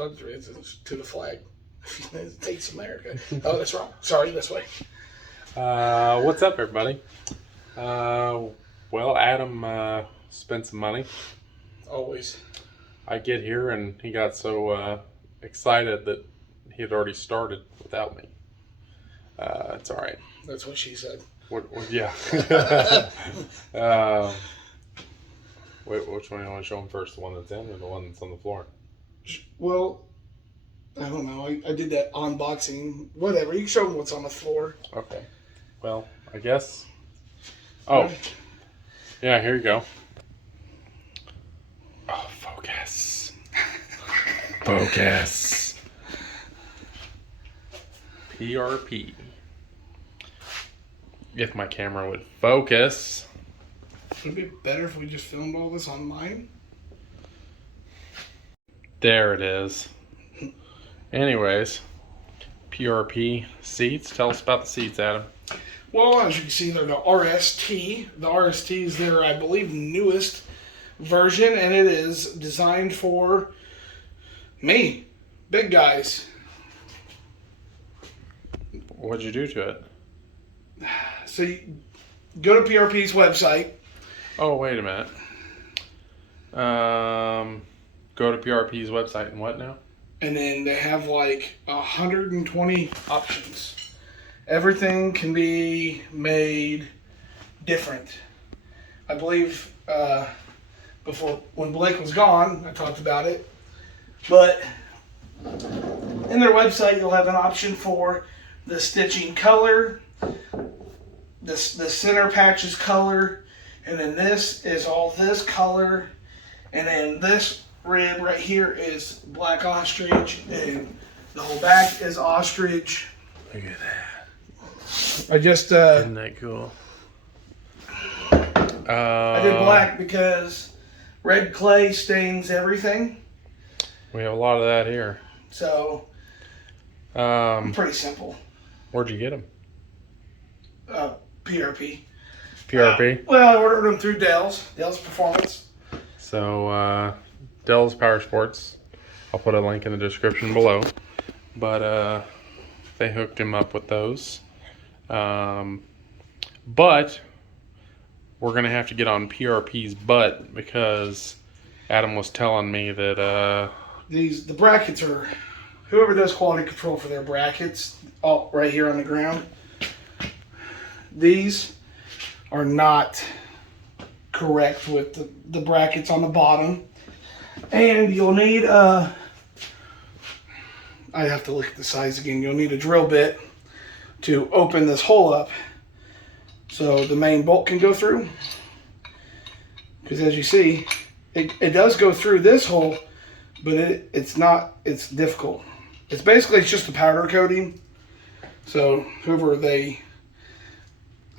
It's to the flag. It States of America. Oh, that's wrong. Sorry, this way. What's up, everybody? Well, Adam spent some money. Always. I get here and he got so excited that he had already started without me. It's all right. That's what she said. Yeah. Wait, which one do you want to show him first? The one that's in or the one that's on the floor? Well, I don't know. I did that unboxing. Whatever. You can show them what's on the floor. Okay. Well, I guess. Oh. Yeah, here you go. Oh, focus. Focus. PRP. If my camera would focus. Would it be better if we just filmed all this on mine? There it is. Anyways, PRP seats. Tell us about the seats, Adam. Well, as you can see, they're the RST. The RST is their, I believe, newest version, and it is designed for me, big guys. What'd you do to it? So you go to PRP's website. Oh, wait a minute. Go to PRP's website and what now? And then they have like 120 options. Everything can be made different. I believe before, when Blake was gone, I talked about it. But in their website, you'll have an option for the stitching color, the center patches color, and then this is all this color, and then this rib right here is black ostrich, and the whole back is ostrich. Look at that. I just Isn't that cool? I did black because red clay stains everything. We have a lot of that here. So pretty simple. Where'd you get them? PRP. PRP? Well, I ordered them through Dells Powersports. So, Dells Powersports. I'll put a link in the description below. But, they hooked him up with those. But, we're going to have to get on PRP's butt because Adam was telling me that, the brackets are, whoever does quality control for their brackets, all right here on the ground, these are not correct with the brackets on the bottom. And you'll need I have to look at the size again. You'll need a drill bit to open this hole up so the main bolt can go through. Because as you see, it does go through this hole, but it's difficult. It's just a powder coating. So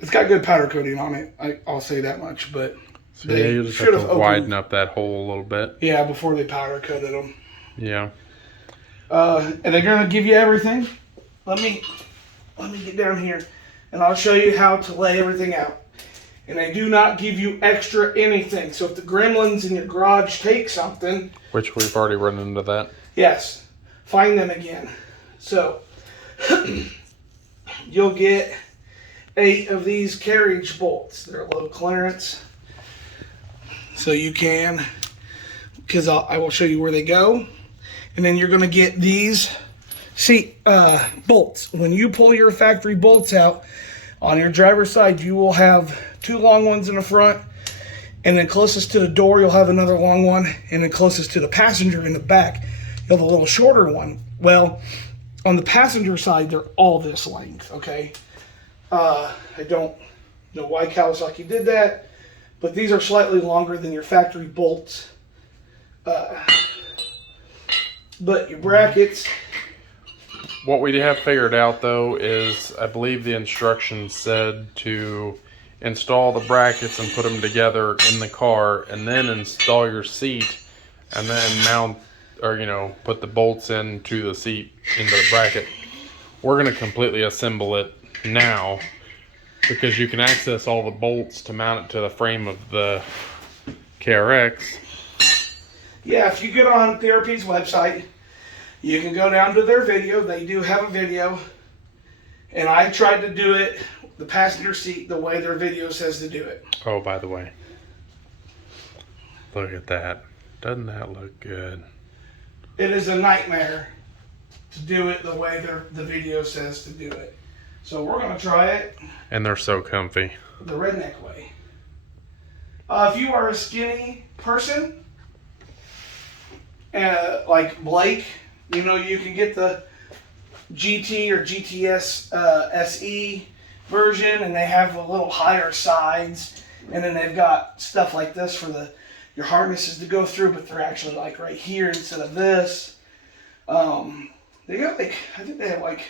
it's got good powder coating on it. I'll say that much, but so yeah, you just have to widen up that hole a little bit. Yeah, before they powder coated them. Yeah. And they're gonna give you everything. Let me get down here, and I'll show you how to lay everything out. And they do not give you extra anything. So if the gremlins in your garage take something, which we've already run into that. Yes, find them again. So you'll get 8 of these carriage bolts. They're low clearance. So you can, because I will show you where they go. And then you're going to get these bolts. When you pull your factory bolts out, on your driver's side, you will have 2 long ones in the front. And then closest to the door, you'll have another long one. And then closest to the passenger in the back, you'll have a little shorter one. Well, on the passenger side, they're all this length, okay? I don't know why Kawasaki did that, but these are slightly longer than your factory bolts. But your brackets... What we have figured out, though, is I believe the instructions said to install the brackets and put them together in the car, and then install your seat, and then mount, or, put the bolts into the seat, into the bracket. We're going to completely assemble it now, because you can access all the bolts to mount it to the frame of the KRX. Yeah, if you get on PRP's website, You can go down to their video. They do have a video. And I tried to do it, the passenger seat, the way their video says to do it. Oh, by the way. Look at that. Doesn't that look good? It is a nightmare to do it the way the video says to do it. So we're going to try it. And they're so comfy. The redneck way. If you are a skinny person, like Blake, you know, you can get the GT or GTS SE version, and they have a little higher sides, and then they've got stuff like this for your harnesses to go through, but they're actually like right here instead of this. They got like, I think they have like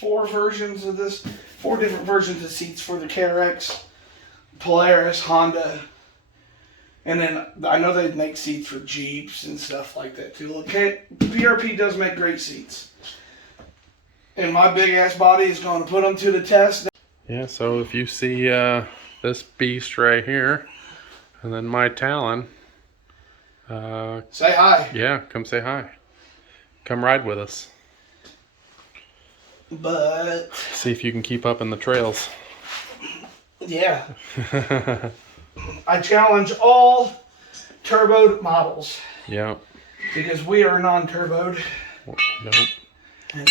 4 versions of this, 4 different versions of seats for the KRX, Polaris, Honda, and then I know they make seats for Jeeps and stuff like that too. Look, PRP does make great seats. And my big ass body is going to put them to the test. Yeah, so if you see this beast right here, and then my Talon, say hi. Yeah, come say hi. Come ride with us. But see if you can keep up in the trails. Yeah. I challenge all turboed models. Yeah. Because we are non-turboed. Nope. And,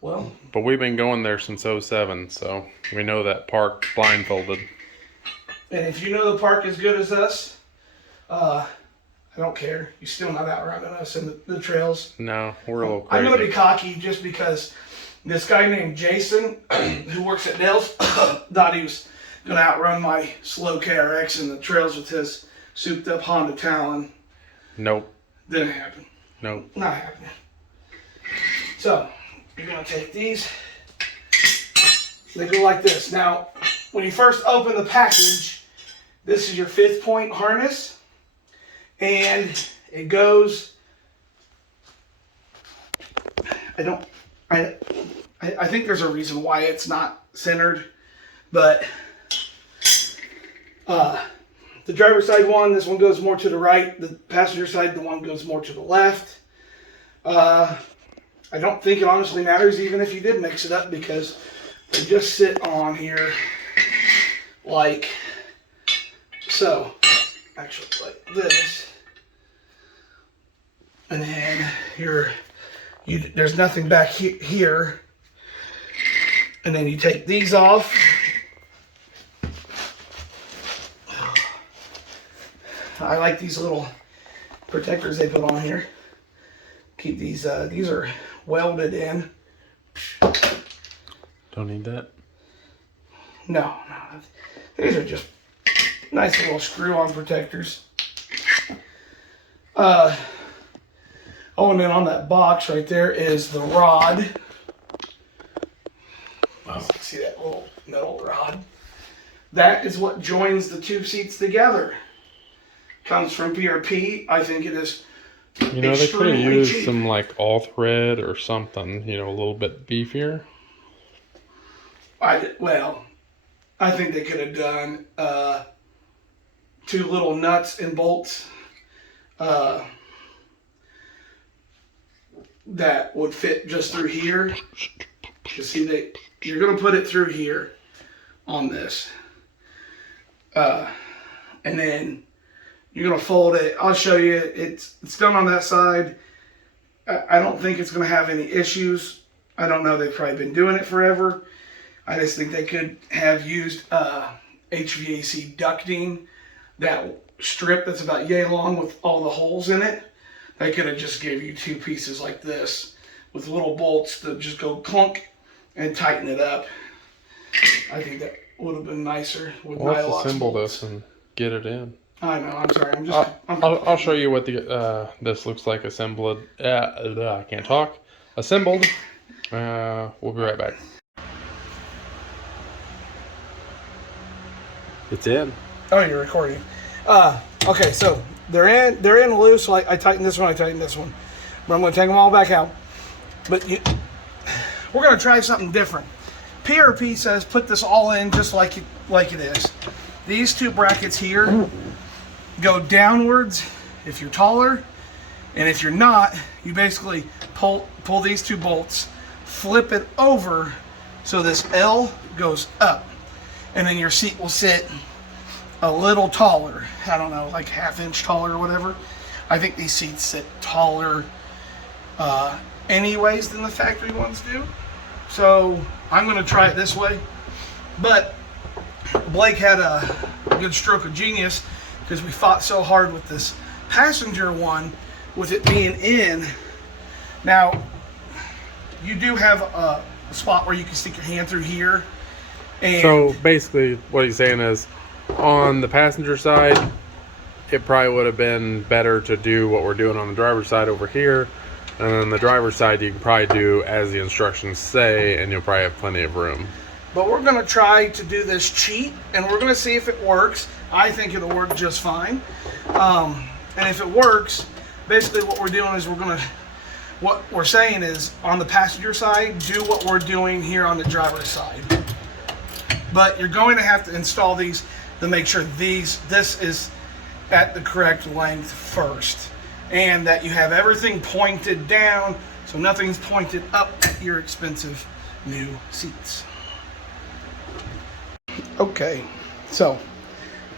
well. But we've been going there since 07, so we know that park blindfolded. And if you know the park as good as us, I don't care. You're still not outrunning us in the trails. No, we're a little crazy. I'm going to be cocky just because this guy named Jason, who works at Dells, thought he was going to outrun my slow KRX in the trails with his souped up Honda Talon. Nope. Didn't happen. Nope. Not happening. So, you're going to take these. They go like this. Now, when you first open the package, this is your 5th point harness. And it goes... I think there's a reason why it's not centered, but the driver's side one, this one goes more to the right. The passenger side, the one goes more to the left. I don't think it honestly matters even if you did mix it up, because they just sit on here like so. Actually, like this. And then there's nothing back here. And then you take these off. I like these little protectors they put on here. Keep these are welded in. Don't need that? No. These are just nice little screw-on protectors. Oh, and then on that box right there is the rod. See that little metal rod? That is what joins the 2 seats together. Comes from PRP. I think it is. You know, they could have used some like all thread or something, you know, a little bit beefier. I think they could have done 2 little nuts and bolts that would fit just through here. You see, you're going to put it through here on this. And then you're going to fold it. I'll show you. It's done on that side. I don't think it's going to have any issues. I don't know. They've probably been doing it forever. I just think they could have used HVAC ducting, that strip that's about yay long with all the holes in it. They could have just gave you 2 pieces like this with little bolts to just go clunk and tighten it up. I think that would have been nicer with Let's assemble this and get it in. I know. I'm sorry. I'll show you what this looks like assembled. I can't talk. Assembled. We'll be right back. It's in. Oh, you're recording. Okay, so they're in loose. So I tighten this one. I tighten this one. But I'm going to take them all back out. But we're going to try something different. PRP says put this all in just like it is. These 2 brackets here go downwards if you're taller, and if you're not, you basically pull these two bolts, flip it over so this L goes up, and then your seat will sit a little taller. I don't know, like ½ inch taller or whatever. I think these seats sit taller anyways than the factory ones do. So I'm going to try it this way. But Blake had a good stroke of genius because we fought so hard with this passenger one with it being in. Now, you do have a spot where you can stick your hand through here. And so basically what he's saying is, on the passenger side, it probably would have been better to do what we're doing on the driver's side over here. And on the driver's side, you can probably do as the instructions say, and you'll probably have plenty of room. But we're going to try to do this cheat, and we're going to see if it works. I think it'll work just fine. And if it works, basically what we're doing is what we're saying is, on the passenger side, do what we're doing here on the driver's side. But you're going to have to install these to make sure this is at the correct length first. And that you have everything pointed down, so nothing's pointed up at your expensive new seats. Okay, so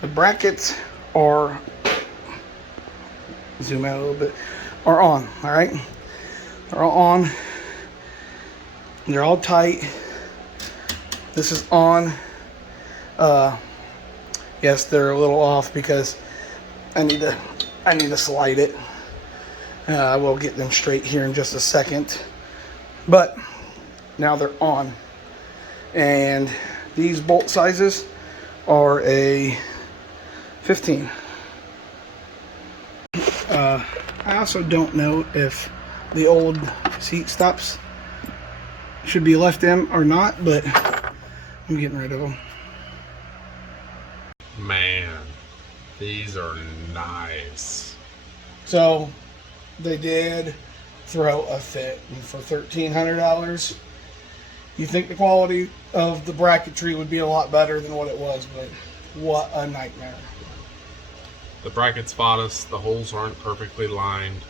the brackets are, zoom out a little bit, are on, all right? They're all on. They're all tight. This is on. Yes, they're a little off because I need to slide it. I will get them straight here in just a second. But now they're on. And these bolt sizes are a 15. I also don't know if the old seat stops should be left in or not, but I'm getting rid of them. Man, these are nice. So they did throw a fit, and for $1,300, you think the quality of the bracketry would be a lot better than what it was, but what a nightmare. The brackets fought us. The holes aren't perfectly lined.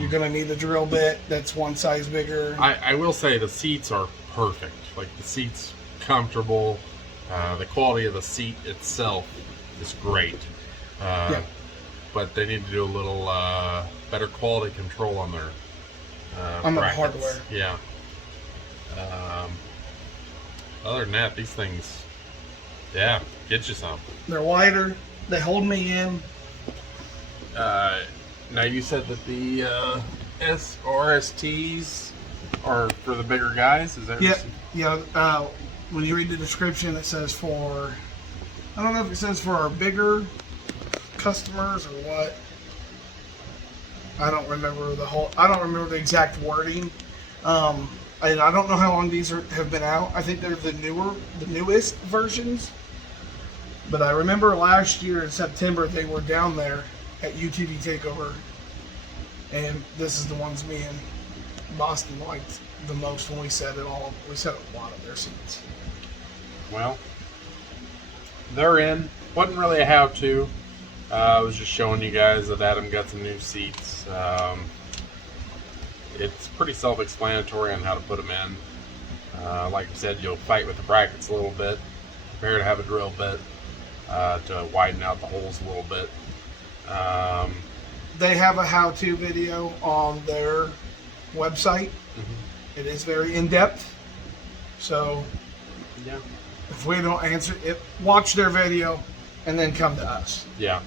You're gonna need a drill bit that's one size bigger. I will say the seats are perfect. Like, the seat's comfortable. The quality of the seat itself is great. Yeah. But they need to do a little better quality control on their On the brackets. hardware. Yeah. Other than that, these things, yeah, get you some. They're wider. They hold me in. Now, you said that the RSTs are for the bigger guys? Is that Yep. Yeah. When you read the description, it says for, I don't know if it says for our bigger customers or what. I don't remember the exact wording. And I don't know how long these have been out. I think they're the newest versions. But I remember last year in September they were down there at UTV Takeover, and this is the ones me and Boston liked the most when we set it all. We set a lot of their seats. Well, they're in. Wasn't really a how-to. I was just showing you guys that Adam got some new seats. It's pretty self-explanatory on how to put them in. Like I said, you'll fight with the brackets a little bit. Prepare to have a drill bit to widen out the holes a little bit. They have a how-to video on their website. Mm-hmm. It is very in-depth. So yeah, if we don't answer it, watch their video and then come to us. Yeah.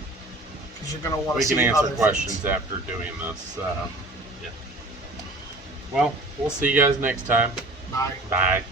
Because you're going to want to see we can other answer questions things after doing this. Yeah. Well, we'll see you guys next time. Bye. Bye.